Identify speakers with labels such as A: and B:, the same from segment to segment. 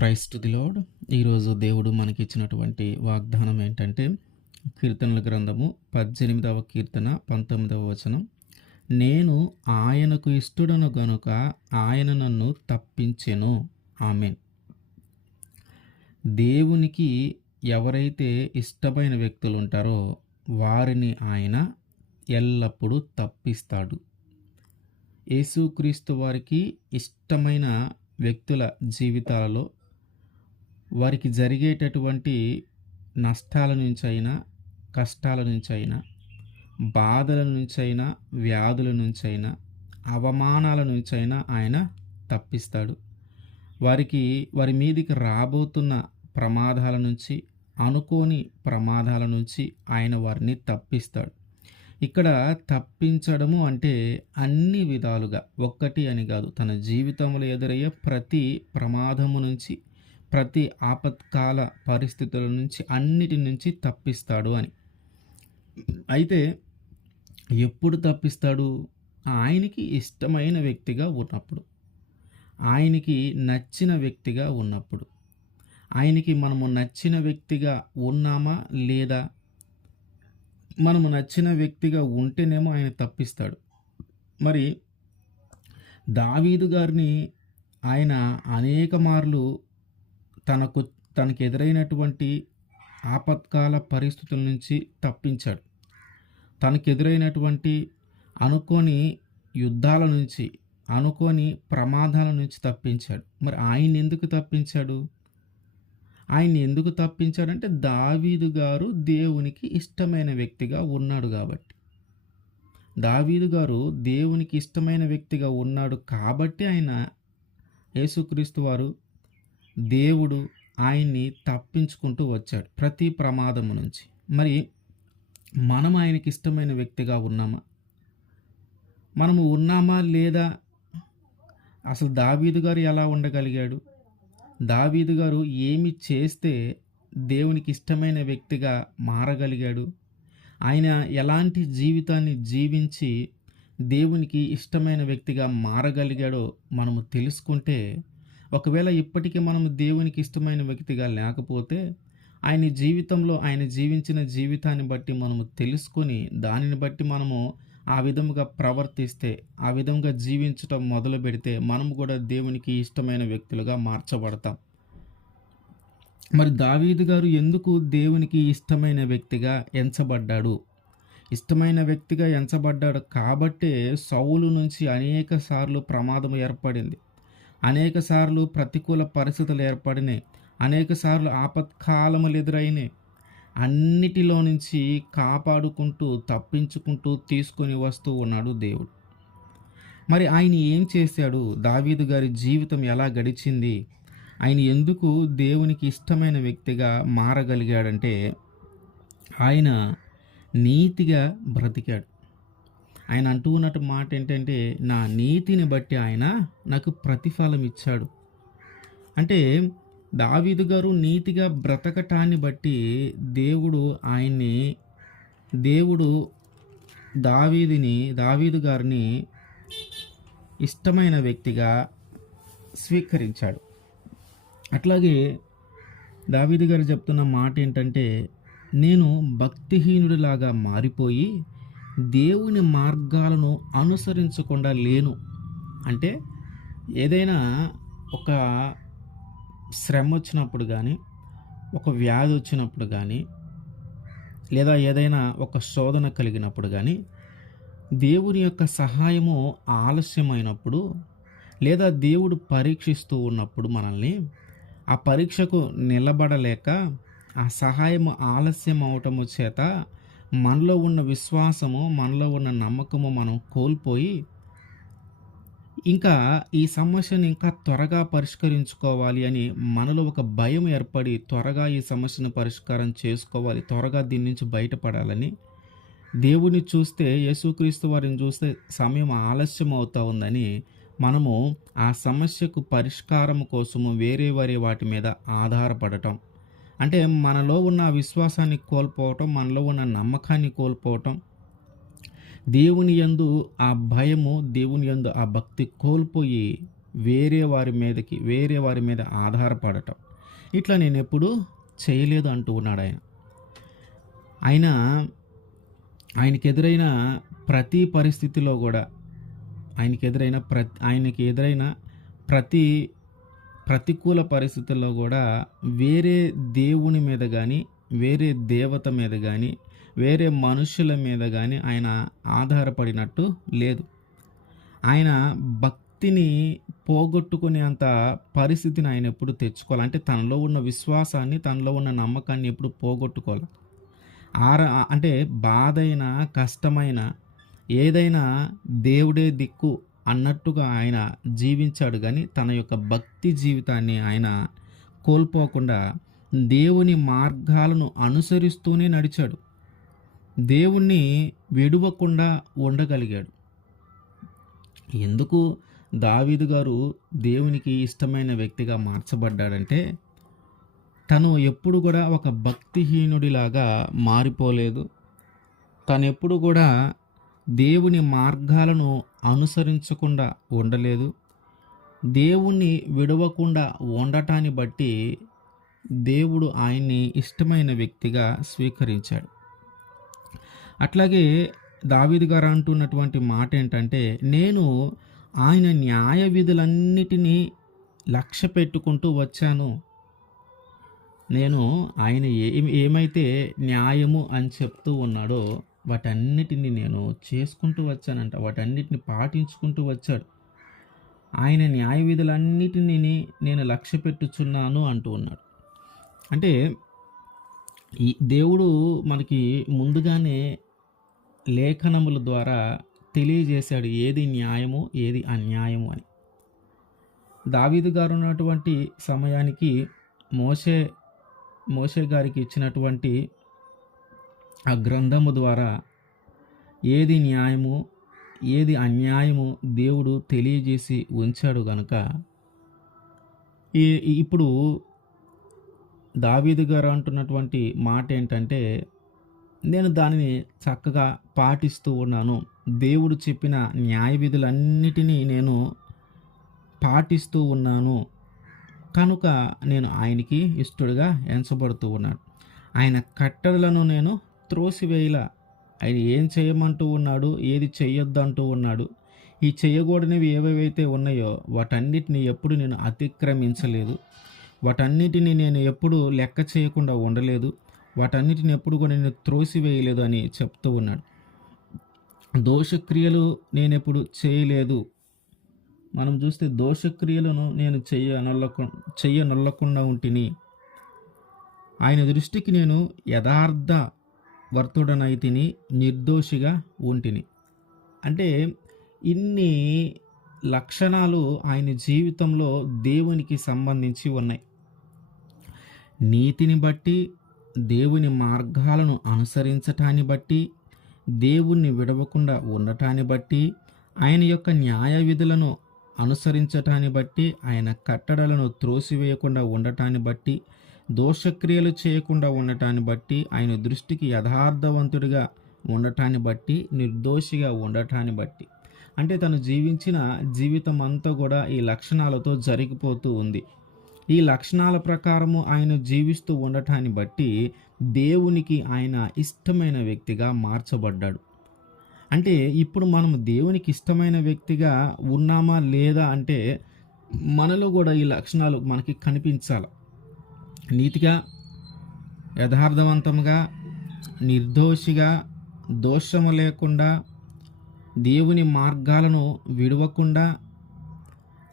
A: Price to the lord. ఈరోజు దేవుడు మనకి ఇచ్చినటువంటి వాగ్దానం ఏంటంటే కీర్తనల గ్రంథము పద్దెనిమిదవ కీర్తన పంతొమ్మిదవ వచనం. నేను ఆయనకు ఇష్టడను గనుక ఆయన నన్ను తప్పించెను. ఆమెన్. దేవునికి ఎవరైతే ఇష్టమైన వ్యక్తులు ఉంటారో వారిని ఆయన ఎల్లప్పుడూ తప్పిస్తాడు. యేసుక్రీస్తు వారికి ఇష్టమైన వ్యక్తుల జీవితాలలో వారికి జరిగేటటువంటి నష్టాల నుంచి అయినా కష్టాల నుంచి అయినా బాధల నుంచి అయినా వ్యాధుల నుంచి అయినా అవమానాల నుంచి అయినా ఆయన తప్పిస్తాడు. వారికి వారి మీదికి రాబోతున్న ప్రమాదాల నుంచి అనుకోని ప్రమాదాల నుంచి ఆయన వారిని తప్పిస్తాడు. ఇక్కడ తప్పించడము అంటే అన్ని విధాలుగా ఒక్కటి అని కాదు తన జీవితంలో ఎదురయ్యే ప్రతి ప్రమాదము నుంచి ప్రతి ఆపత్కాల పరిస్థితుల నుంచి అన్నిటి నుంచి తప్పిస్తాడు అని. అయితే ఎప్పుడు తప్పిస్తాడు? ఆయనకి ఇష్టమైన వ్యక్తిగా ఉన్నప్పుడు. ఆయనకి నచ్చిన వ్యక్తిగా ఉన్నప్పుడు. ఆయనకి మనము నచ్చిన వ్యక్తిగా ఉన్నామా లేదా? మనము నచ్చిన వ్యక్తిగా ఉంటేనేమో ఆయన తప్పిస్తాడు. మరి దావీదు గారిని ఆయన అనేక మార్లు తనకు తనకు ఎదురైనటువంటి ఆపత్కాల పరిస్థితుల నుంచి తప్పించాడు. తనకు ఎదురైనటువంటి అనుకోని యుద్ధాల నుంచి అనుకోని ప్రమాదాల నుంచి తప్పించాడు. మరి ఆయన ఎందుకు తప్పించాడు? ఆయన ఎందుకు తప్పించాడంటే దావీదు గారు దేవునికి ఇష్టమైన వ్యక్తిగా ఉన్నాడు కాబట్టి. దావీదు గారు దేవునికి ఇష్టమైన వ్యక్తిగా ఉన్నాడు కాబట్టి ఆయన యేసుక్రీస్తు వారు దేవుడు ఆయన్ని తప్పించుకుంటూ వచ్చాడు ప్రతి ప్రమాదము నుంచి. మరి మనం ఆయనకి ఇష్టమైన వ్యక్తిగా ఉన్నామా? మనము ఉన్నామా లేదా? అసలు దావీదు గారు ఎలా ఉండగలిగాడు? దావీదు గారు ఏమి చేస్తే దేవునికి ఇష్టమైన వ్యక్తిగా మారగలిగాడు? ఆయన ఎలాంటి జీవితాన్ని జీవించి దేవునికి ఇష్టమైన వ్యక్తిగా మారగలిగాడో మనము తెలుసుకుంటే ఒకవేళ ఇప్పటికీ మనం దేవునికి ఇష్టమైన వ్యక్తిగా లేకపోతే ఆయన జీవితంలో ఆయన జీవించిన జీవితాన్ని బట్టి మనము తెలుసుకొని దానిని బట్టి మనము ఆ విధముగా ప్రవర్తిస్తే ఆ విధంగా జీవించటం మొదలు పెడితే మనం కూడా దేవునికి ఇష్టమైన వ్యక్తులుగా మార్చబడతాం. మరి దావీదు గారు ఎందుకు దేవునికి ఇష్టమైన వ్యక్తిగా ఎంచబడ్డాడు? ఇష్టమైన వ్యక్తిగా ఎంచబడ్డాడు కాబట్టే సౌలు నుంచి అనేక సార్లు ప్రమాదం ఏర్పడింది. అనేకసార్లు ప్రతికూల పరిస్థితులు ఏర్పడినాయి అనేక సార్లు ఆపత్కాలములు ఎదురైనాయి అన్నిటిలో నుంచి కాపాడుకుంటూ తప్పించుకుంటూ తీసుకొని వస్తూ ఉన్నాడు దేవుడు. మరి ఆయన ఏం చేశాడు? దావీదు గారి జీవితం ఎలా గడిచింది? ఆయన ఎందుకు దేవునికి ఇష్టమైన వ్యక్తిగా మారగలిగాడంటే ఆయన నీతిగా బ్రతికాడు. ఆయన అంటూ ఉన్నట్టు మాట ఏంటంటే నా నీతిని బట్టి ఆయన నాకు ప్రతిఫలం ఇచ్చాడు. అంటే దావీదు గారు నీతిగా బ్రతకటాన్ని బట్టి దేవుడు ఆయన్ని దేవుడు దావీదిని దావీదు గారిని ఇష్టమైన వ్యక్తిగా స్వీకరించాడు. అట్లాగే దావీదు గారు చెప్తున్న మాట ఏంటంటే నేను భక్తిహీనుడిలాగా మారిపోయి దేవుని మార్గాలను అనుసరించకుండా లేను. అంటే ఏదైనా ఒక శ్రమ వచ్చినప్పుడు కానీ ఒక వ్యాధి వచ్చినప్పుడు కానీ లేదా ఏదైనా ఒక శోధన కలిగినప్పుడు కానీ దేవుని యొక్క సహాయము ఆలస్యమైనప్పుడు లేదా దేవుడు పరీక్షిస్తూ ఉన్నప్పుడు మనల్ని ఆ పరీక్షకు నిలబడలేక ఆ సహాయము ఆలస్యం అవటము చేత మనలో ఉన్న విశ్వాసము మనలో ఉన్న నమ్మకము మనం కోల్పోయి ఇంకా ఈ సమస్యను ఇంకా త్వరగా పరిష్కరించుకోవాలి అని మనలో ఒక భయం ఏర్పడి త్వరగా ఈ సమస్యను పరిష్కారం చేసుకోవాలి త్వరగా దీని నుంచి బయటపడాలని దేవుని చూస్తే యేసుక్రీస్తు వారిని చూస్తే సమయం ఆలస్యం అవుతూ ఉందని మనము ఆ సమస్యకు పరిష్కారం కోసము వేరే వేరే వాటి మీద ఆధారపడటం. అంటే మనలో ఉన్న విశ్వాసాన్ని కోల్పోవటం మనలో ఉన్న నమ్మకాన్ని కోల్పోవటం దేవుని యందు ఆ భయము దేవుని యందు ఆ భక్తి కోల్పోయి వేరే వారి మీదకి వేరే వారి మీద ఆధారపడటం. ఇట్లా నేను ఎప్పుడూ చేయలేదు అంటూ ఉన్నాడు ఆయన. ఆయన ఆయనకి ఎదురైన ప్రతి పరిస్థితిలో కూడా ఆయనకి ఎదురైన ప్రతి ఆయనకి ఎదురైన ప్రతి ప్రతికూల పరిస్థితుల్లో కూడా వేరే దేవుని మీద కానీ వేరే దేవత మీద కానీ వేరే మనుషుల మీద కానీ ఆయన ఆధారపడినట్టు లేదు. ఆయన భక్తిని పోగొట్టుకునే అంత పరిస్థితిని ఆయన ఎప్పుడు తెచ్చుకోవాలి. అంటే తనలో ఉన్న విశ్వాసాన్ని తనలో ఉన్న నమ్మకాన్ని ఎప్పుడు పోగొట్టుకోవాలి. ఆర అంటే బాధైనా కష్టమైన ఏదైనా దేవుడే దిక్కు అన్నట్టుగా ఆయన జీవించాడు కానీ తన యొక్క భక్తి జీవితాన్ని ఆయన కోల్పోకుండా దేవుని మార్గాలను అనుసరిస్తూనే నడిచాడు. దేవుణ్ణి విడువకుండా ఉండగలిగాడు. ఎందుకు దావీదు గారు దేవునికి ఇష్టమైన వ్యక్తిగా మార్చబడ్డాడంటే తను ఎప్పుడు కూడా ఒక భక్తిహీనుడిలాగా మారిపోలేదు. తను ఎప్పుడు కూడా దేవుని మార్గాలను అనుసరించకుండా ఉండలేదు. దేవుణ్ణి విడవకుండా ఉండటాన్ని బట్టి దేవుడు ఆయన్ని ఇష్టమైన వ్యక్తిగా స్వీకరించాడు. అట్లాగే దావీదు గారు అంటున్నటువంటి మాట ఏంటంటే నేను ఆయన న్యాయ విధులన్నిటినీ లక్ష్య పెట్టుకుంటూ వచ్చాను. నేను ఆయన ఏ ఏమైతే న్యాయము అని చెప్తూ ఉన్నాడో వాటన్నిటిని నేను చేసుకుంటూ వచ్చానంట. వాటన్నిటిని పాటించుకుంటూ వచ్చాడు. ఆయన న్యాయ విధులన్నిటినీ నేను లక్ష్య పెట్టుచున్నాను అంటూ ఉన్నాడు. అంటే ఈ దేవుడు మనకి ముందుగానే లేఖనముల ద్వారా తెలియజేశాడు ఏది న్యాయము ఏది అన్యాయము అని. దావీదు గారు ఉన్నటువంటి సమయానికి మోసే మోసే గారికి ఇచ్చినటువంటి ఆ గ్రంథము ద్వారా ఏది న్యాయము ఏది అన్యాయము దేవుడు తెలియజేసి ఉంచాడు గనుక ఈ ఇప్పుడు దావీదు గారు అంటున్నటువంటి మాట ఏంటంటే నేను దానిని చక్కగా పాటిస్తూ ఉన్నాను. దేవుడు చెప్పిన న్యాయ విధులన్నిటినీ నేను పాటిస్తూ ఉన్నాను. కనుక నేను ఆయనకి ఇష్టడుగా ఎంచబడుతూ ఉన్నాను. ఆయన కట్టడలను నేను త్రోసివేయలా. ఆయన ఏం చేయమంటూ ఉన్నాడు? ఏది చేయొద్దంటూ ఉన్నాడు? ఈ చేయకూడనివి ఏవేవైతే ఉన్నాయో వాటన్నిటిని ఎప్పుడు నేను అతిక్రమించలేదు. వాటన్నిటిని నేను ఎప్పుడు లెక్క చేయకుండా ఉండలేదు. వాటన్నిటిని ఎప్పుడు కూడా నేను త్రోసివేయలేదు అని చెప్తూ ఉన్నాడు. దోషక్రియలు నేను ఎప్పుడు చేయలేదు. మనం చూస్తే దోషక్రియలను నేను చెయ్య నొల్లకు చెయ్య నొల్లకుండా ఉంటిని. ఆయన దృష్టికి నేను యథార్థ వర్తుడనైతిని నిర్దోషిగా ఉంటిని. అంటే ఇన్ని లక్షణాలు ఆయన జీవితంలో దేవునికి సంబంధించి ఉన్నాయి. నీతిని బట్టి దేవుని మార్గాలను అనుసరించటాన్ని బట్టి దేవుణ్ణి విడవకుండా ఉండటాన్ని బట్టి ఆయన యొక్క న్యాయ విధులను అనుసరించటాన్ని బట్టి ఆయన కట్టడలను త్రోసివేయకుండా ఉండటాన్ని బట్టి దోషక్రియలు చేయకుండా ఉండటాన్ని బట్టి ఆయన దృష్టికి యథార్థవంతుడిగా ఉండటాన్ని బట్టి నిర్దోషిగా ఉండటాన్ని బట్టి. అంటే తను జీవించిన జీవితం అంతా కూడా ఈ లక్షణాలతో జరిగిపోతూ ఉంది. ఈ లక్షణాల ప్రకారము ఆయన జీవిస్తూ ఉండటాన్ని బట్టి దేవునికి ఆయన ఇష్టమైన వ్యక్తిగా మార్చబడ్డాడు. అంటే ఇప్పుడు మనం దేవునికి ఇష్టమైన వ్యక్తిగా ఉన్నామా లేదా అంటే మనలో కూడా ఈ లక్షణాలు మనకి కనిపించాలి. నీతిగా యథార్థవంతంగా నిర్దోషిగా దోషము లేకుండా దేవుని మార్గాలను విడవకుండా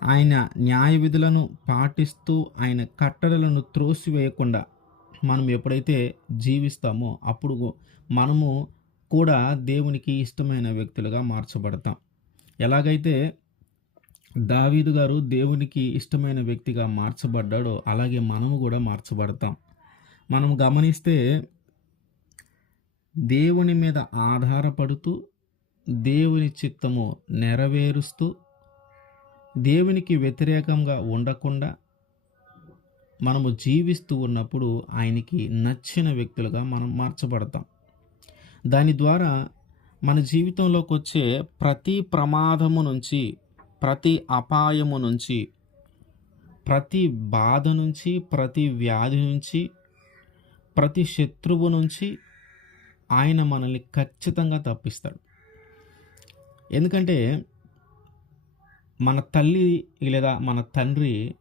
A: ఆయన న్యాయ విధులను పాటిస్తూ ఆయన కట్టడలను త్రోసివేయకుండా మనం ఎప్పుడైతే జీవిస్తామో అప్పుడు మనము కూడా దేవునికి ఇష్టమైన వ్యక్తులుగా మార్చబడతాం. ఎలాగైతే దావీదు గారు దేవునికి ఇష్టమైన వ్యక్తిగా మార్చబడ్డాడో అలాగే మనము కూడా మార్చబడతాం. మనం గమనిస్తే దేవుని మీద ఆధారపడుతూ దేవుని చిత్తము నెరవేరుస్తూ దేవునికి వ్యతిరేకంగా ఉండకుండా మనము జీవిస్తూ ఉన్నప్పుడు ఆయనకి నచ్చిన వ్యక్తులుగా మనం మార్చబడతాం. దాని ద్వారా మన జీవితంలోకి వచ్చే ప్రతి ప్రమాదము నుంచి ప్రతి అపాయము నుంచి ప్రతి బాధ నుంచి ప్రతి వ్యాధి నుంచి ప్రతి శత్రువు నుంచి ఆయన మనల్ని ఖచ్చితంగా తప్పిస్తాడు. ఎందుకంటే మన తల్లి లేదా మన తండ్రి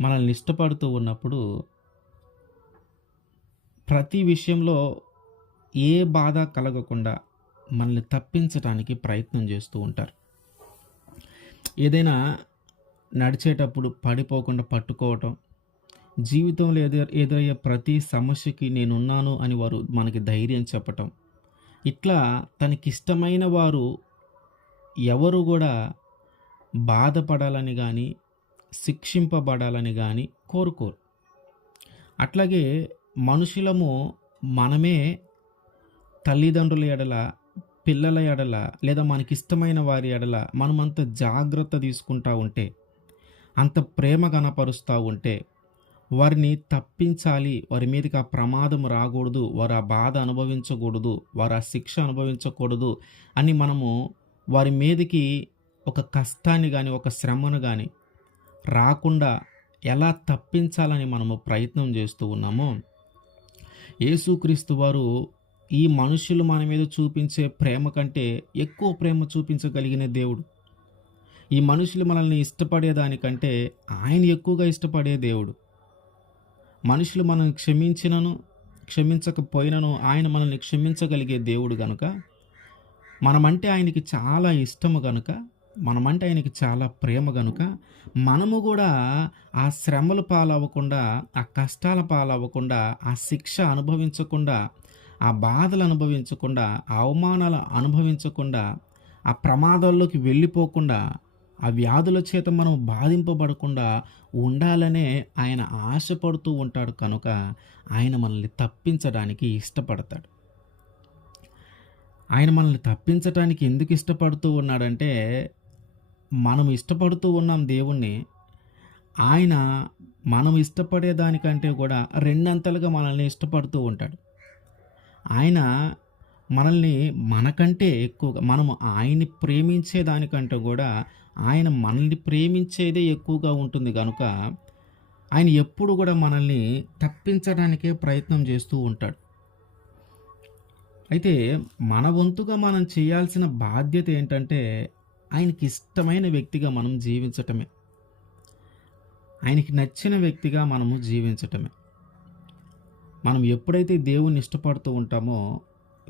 A: మనల్ని ఇష్టపడుతూ ఉన్నప్పుడు ప్రతి విషయంలో ఏ బాధ కలగకుండా మనల్ని తప్పించడానికి ప్రయత్నం చేస్తూ ఉంటారు. ఏదైనా నడిచేటప్పుడు పడిపోకుండా పట్టుకోవటం జీవితంలో ఎదురు ఎదురయ్యే ప్రతి సమస్యకి నేనున్నాను అని వారు మనకి ధైర్యం చెప్పటం. ఇట్లా తనకిష్టమైన వారు ఎవరు కూడా బాధపడాలని కానీ శిక్షింపబడాలని కానీ కోరుకోరు. అట్లాగే మనుషులము మనమే తల్లిదండ్రుల ఎడల పిల్లల ఎడల లేదా మనకిష్టమైన వారి ఎడల మనమంత జాగ్రత్త తీసుకుంటా ఉంటే అంత ప్రేమ కనపరుస్తూ ఉంటే వారిని తప్పించాలి వారి మీదకి ఆ ప్రమాదం రాకూడదు వారు ఆ బాధ అనుభవించకూడదు వారు ఆ శిక్ష అనుభవించకూడదు అని మనము వారి మీదకి ఒక కష్టాన్ని కానీ ఒక శ్రమను కానీ రాకుండా ఎలా తప్పించాలని మనము ప్రయత్నం చేస్తూ ఉన్నామో యేసుక్రీస్తు వారు ఈ మనుషులు మన మీద చూపించే ప్రేమ కంటే ఎక్కువ ప్రేమ చూపించగలిగిన దేవుడు. ఈ మనుషులు మనల్ని ఇష్టపడేదానికంటే ఆయన ఎక్కువగా ఇష్టపడే దేవుడు. మనుషులు మనల్ని క్షమించినను క్షమించకపోయినను ఆయన మనల్ని క్షమించగలిగే దేవుడు గనుక మనమంటే ఆయనకి చాలా ఇష్టము గనుక మనమంటే ఆయనకి చాలా ప్రేమ గనుక మనము కూడా ఆ శ్రమలు పాలవ్వకుండా ఆ కష్టాల పాలవ్వకుండా ఆ శిక్ష అనుభవించకుండా ఆ బాధలు అనుభవించకుండా అవమానాలు అనుభవించకుండా ఆ ప్రమాదాల్లోకి వెళ్ళిపోకుండా ఆ వ్యాధుల చేత మనం బాధింపబడకుండా ఉండాలనే ఆయన ఆశపడుతూ ఉంటాడు కనుక ఆయన మనల్ని తప్పించడానికి ఇష్టపడతాడు. ఆయన మనల్ని తప్పించడానికి ఎందుకు ఇష్టపడుతూ ఉన్నాడంటే మనం ఇష్టపడుతూ ఉన్నాం దేవుణ్ణి ఆయన మనం ఇష్టపడే దానికంటే కూడా రెండంతలుగా మనల్ని ఇష్టపడుతూ ఉంటాడు. ఆయన మనల్ని మనకంటే ఎక్కువగా మనము ఆయన్ని ప్రేమించే దానికంటే కూడా ఆయన మనల్ని ప్రేమించేదే ఎక్కువగా ఉంటుంది. కనుక ఆయన ఎప్పుడు కూడా మనల్ని తప్పించడానికే ప్రయత్నం చేస్తూ ఉంటాడు. అయితే మన వంతుగా మనం చేయాల్సిన బాధ్యత ఏంటంటే ఆయనకి ఇష్టమైన వ్యక్తిగా మనం జీవించటమే. ఆయనకి నచ్చిన వ్యక్తిగా మనము జీవించటమే. మనం ఎప్పుడైతే దేవుణ్ణి ఇష్టపడుతూ ఉంటామో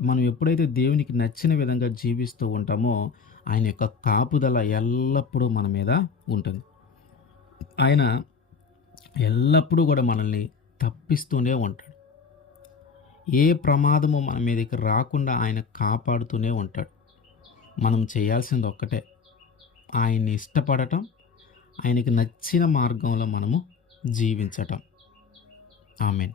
A: మనం ఎప్పుడైతే దేవునికి నచ్చిన విధంగా జీవిస్తూ ఉంటామో ఆయన యొక్క కాపుదల ఎల్లప్పుడూ మన మీద ఉంటుంది. ఆయన ఎల్లప్పుడూ కూడా మనల్ని తప్పిస్తూనే ఉంటాడు. ఏ ప్రమాదము మన మీదకి రాకుండా ఆయన కాపాడుతూనే ఉంటాడు. మనం చేయాల్సింది ఒక్కటే ఆయన్ని ఇష్టపడటం ఆయనకి నచ్చిన మార్గంలో మనము జీవించటం. ఆమెన్.